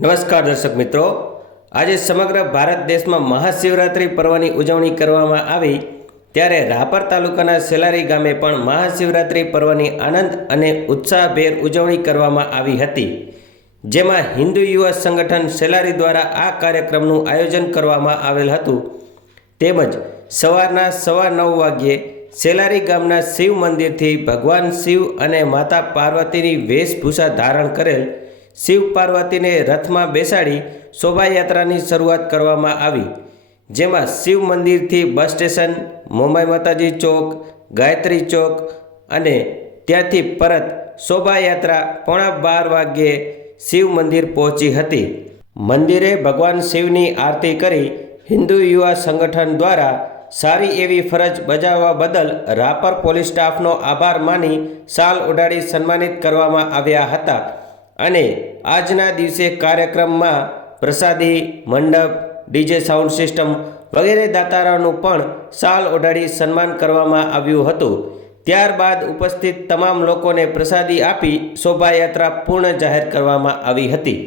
નમસ્કાર દર્શક મિત્રો. આજે સમગ્ર ભારત દેશમાં મહાશિવરાત્રિ પર્વની ઉજવણી કરવામાં આવી. ત્યારે રાપર તાલુકાના સેલારી ગામે પણ મહાશિવરાત્રિ પર્વની આનંદ અને ઉત્સાહભેર ઉજવણી કરવામાં આવી હતી. જેમાં હિન્દુ યુવા સંગઠન સેલારી દ્વારા આ કાર્યક્રમનું આયોજન કરવામાં આવેલ હતું. તેમજ સવારના સવા નવ વાગ્યે સેલારી ગામના શિવ મંદિરથી ભગવાન શિવ અને માતા પાર્વતીની વેશભૂષા ધારણ કરેલ શિવ પાર્વતીને રથમાં બેસાડી શોભાયાત્રાની શરૂઆત કરવામાં આવી, જેમાં શિવ મંદિરથી બસ સ્ટેશન, મુંબઈ માતાજી ચોક, ગાયત્રી ચોક અને ત્યાંથી પરત શોભાયાત્રા પોણા બાર વાગ્યે શિવ મંદિર પહોંચી હતી. મંદિરે ભગવાન શિવની આરતી કરી હિન્દુ યુવા સંગઠન દ્વારા સારી એવી ફરજ બજાવવા બદલ રાપર પોલીસ સ્ટાફનો આભાર માની શાલ ઉડાડી સન્માનિત કરવામાં આવ્યા હતા. અને આજના દિવસે કાર્યક્રમમાં પ્રસાદી, મંડપ, ડીજે સાઉન્ડ સિસ્ટમ વગેરે દાતારાનું પણ શાલ ઓઢાડી સન્માન કરવામાં આવ્યું હતું. ત્યારબાદ ઉપસ્થિત તમામ લોકોને પ્રસાદી આપી શોભાયાત્રા પૂર્ણ જાહેર કરવામાં આવી હતી.